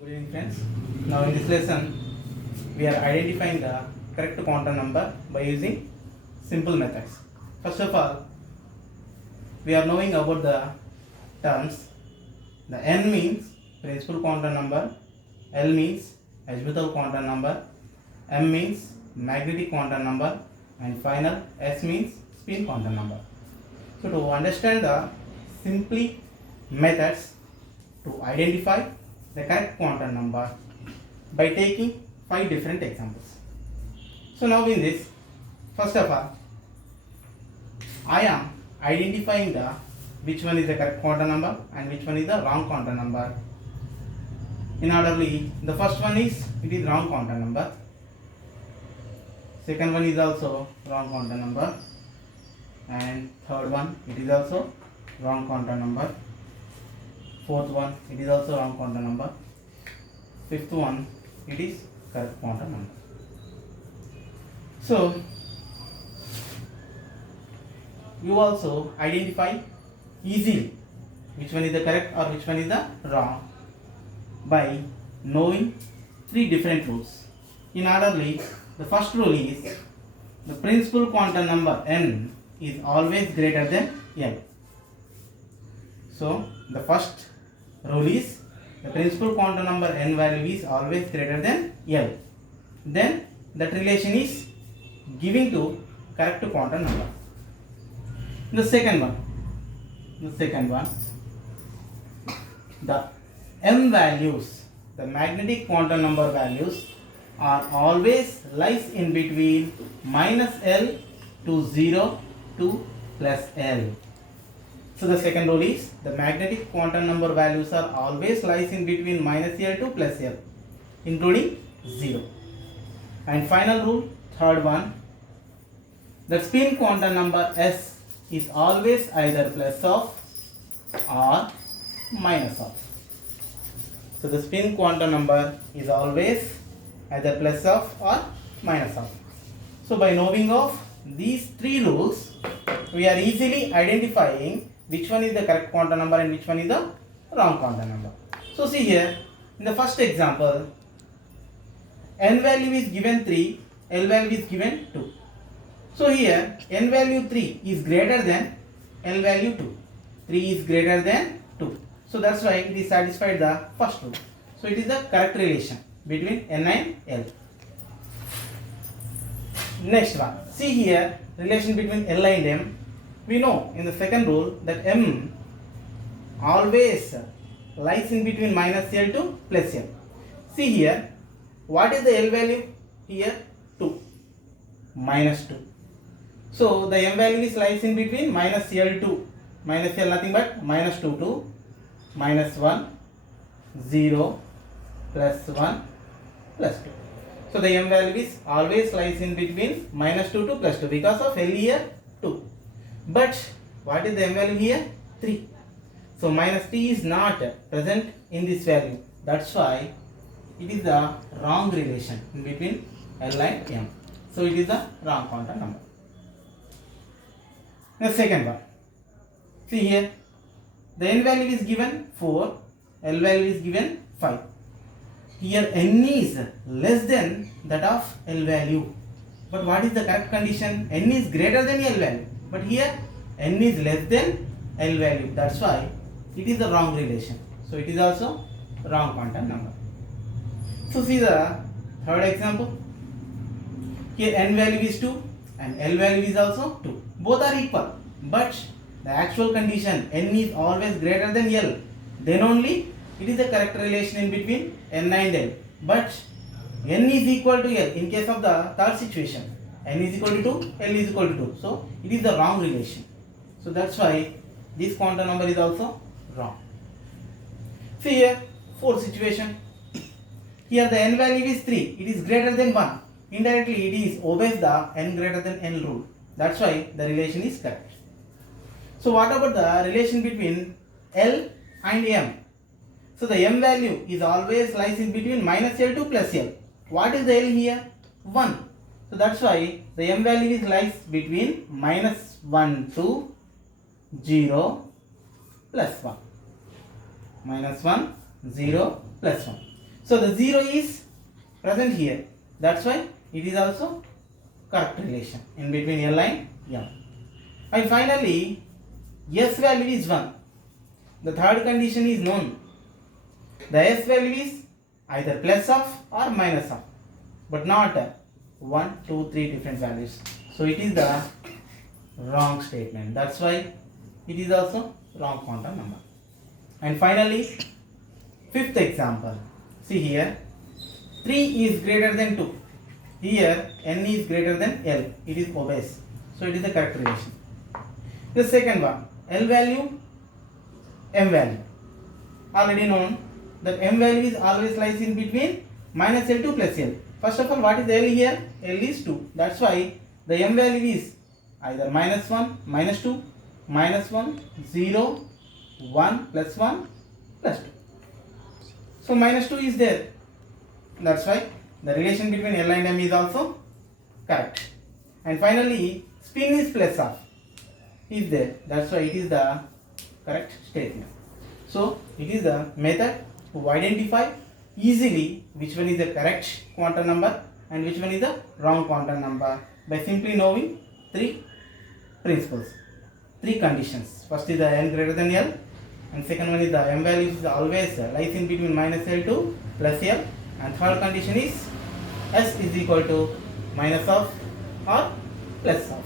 Good evening friends. Now in this lesson we are identifying the correct quantum number by using simple methods. First of all, we are knowing about the terms. The n means principal quantum number, L means azimuthal quantum number, m means magnetic quantum number, and final s means spin quantum number. So to understand the simply methods to identify the correct quantum number by taking 5 different examples. So now in this, first of all, I am identifying the which one is the correct quantum number and which one is the wrong quantum number. In orderly, the first one is wrong quantum number. Second one is also wrong quantum number, and third one it is also wrong quantum number. Fourth one it is also wrong quantum number. Fifth one it is correct quantum number. So you also identify easily which one is the correct or which one is the wrong by knowing 3 different rules. In orderly, the first rule is the principal quantum number n is always greater than n. So the first rule is the principal quantum number n value is always greater than L. Then that relation is giving to correct quantum number. The second one, the m values, the magnetic quantum number values are always lies in between -L to 0 to +L. So the second rule is the magnetic quantum number values are always lies in between -L to +L, including 0. And final rule, third one, the spin quantum number S is always either plus of or minus of. So the spin quantum number is always either plus of or minus of. So by knowing of these 3 rules, we are easily identifying which one is the correct quantum number and which one is the wrong quantum number. So see here, in the first example, n value is given 3, L value is given 2. So here, n value 3 is greater than L value 2. 3 is greater than 2. So that's why it is satisfied the first rule. So it is the correct relation between n and L. Next one, see here, relation between L and M. We know in the second rule that m always lies in between -L to +L. See here, what is the L value here? 2, -2. So the m value is lies in between -L to -L nothing but -2 to -1, 0, +1, +2. So the m value is always lies in between -2 to +2 because of L here 2. But what is the m value here? 3. So -3 is not present in this value. That's why it is the wrong relation in between L and M. So it is the wrong quantum number. The second one. See here, the n value is given 4, L value is given 5. Here n is less than that of L value. But what is the correct condition? N is greater than L value. But here n is less than L value. That's why it is the wrong relation. So it is also wrong quantum number. So see the third example. Here n value is 2 and L value is also 2. Both are equal. But the actual condition n is always greater than L. Then only it is the correct relation in between n and L. But n is equal to L in case of the third situation. N is equal to 2, L is equal to 2. So it is the wrong relation. So that's why this quantum number is also wrong. See here, fourth situation. Here the n value is 3. It is greater than 1. Indirectly it is obeys the n greater than n rule. That's why the relation is correct. So what about the relation between L and M? So the m value is always lies in between -L to +L. What is the L here? 1. So that's why the m value is lies between -1 to 0 +1. -1, 0, +1. So the 0 is present here. That's why it is also correct relation in between L and M. And finally, S value is 1. The third condition is known. The S value is either plus of or minus of, but not 1, 2, 3 different values. So it is the wrong statement. That's why it is also wrong quantum number. And finally, fifth example. See here, 3 is greater than 2. Here n is greater than L. It is obvious. So it is the correct relation. The second one, L value, M value. Already known that M value is always lies in between minus L to plus L. First of all, what is L here? L is 2. That's why the M value is either minus 1, minus 2, minus 1, 0, 1, plus 1, plus 2. So minus 2 is there. That's why the relation between L and M is also correct. And finally, spin is plus of is there. That's why it is the correct statement. So it is the method to identify easily which one is the correct quantum number and which one is the wrong quantum number by simply knowing three principles, three conditions. First is the n greater than L, and second one is the M value is always lies in between minus L to plus L, and third condition is S is equal to minus of or plus of.